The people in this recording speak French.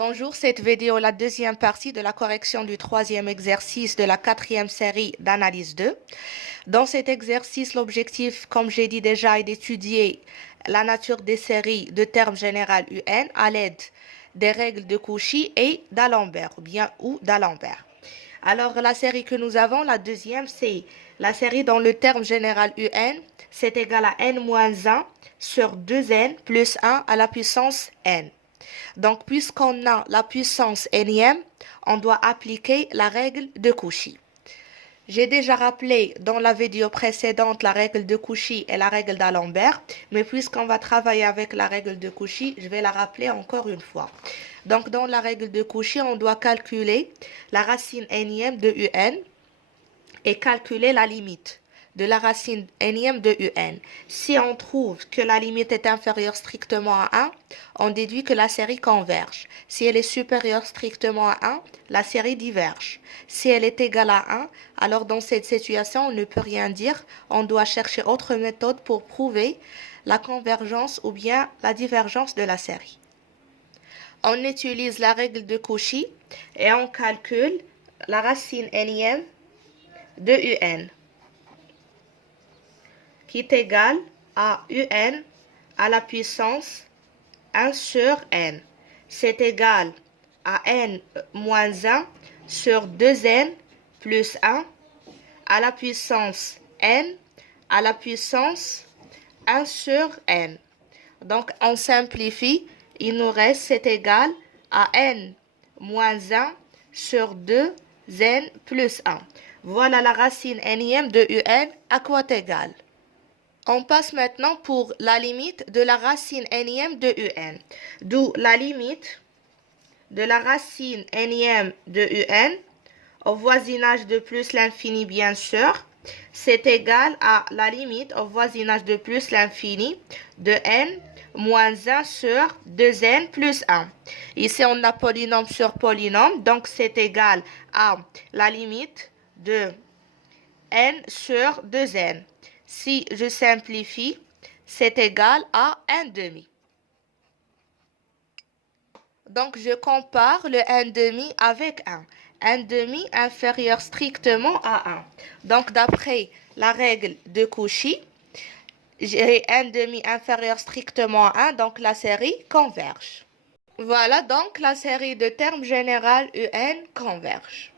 Bonjour, cette vidéo est la deuxième partie de la correction du troisième exercice de la quatrième série d'analyse 2. Dans cet exercice, l'objectif, comme j'ai dit déjà, est d'étudier la nature des séries de termes généraux UN à l'aide des règles de Cauchy et d'Alembert, ou d'Alembert. Alors, la série que nous avons, la deuxième, c'est la série dont le terme général UN, c'est égal à n-1 sur 2n plus 1 à la puissance n. Donc, puisqu'on a la puissance énième, on doit appliquer la règle de Cauchy. J'ai déjà rappelé dans la vidéo précédente la règle de Cauchy et la règle d'Alembert, mais puisqu'on va travailler avec la règle de Cauchy, je vais la rappeler encore une fois. Donc, dans la règle de Cauchy, on doit calculer la racine énième de UN et calculer la limite de la racine énième de UN. Si on trouve que la limite est inférieure strictement à 1, on déduit que la série converge. Si elle est supérieure strictement à 1, la série diverge. Si elle est égale à 1, alors dans cette situation, on ne peut rien dire. On doit chercher autre méthode pour prouver la convergence ou bien la divergence de la série. On utilise la règle de Cauchy et on calcule la racine énième de UN, qui est égal à UN à la puissance 1 sur n. C'est égal à n moins 1 sur 2n plus 1 à la puissance n à la puissance 1 sur n. Donc, on simplifie, il nous reste, c'est égal à n moins 1 sur 2n plus 1. Voilà la racine énième de UN à quoi est égale. On passe maintenant pour la limite de la racine énième de UN. D'où la limite de la racine énième de UN au voisinage de plus l'infini bien sûr, c'est égal à la limite au voisinage de plus l'infini de n moins 1 sur 2n plus 1. Ici, on a polynôme sur polynôme, donc c'est égal à la limite de n sur 2n. Si je simplifie, c'est égal à 1/2. Donc, je compare le 1/2 avec 1. 1/2 inférieur strictement à 1. Donc, d'après la règle de Cauchy, j'ai 1/2 inférieur strictement à 1, donc la série converge. Voilà donc la série de termes généraux UN converge.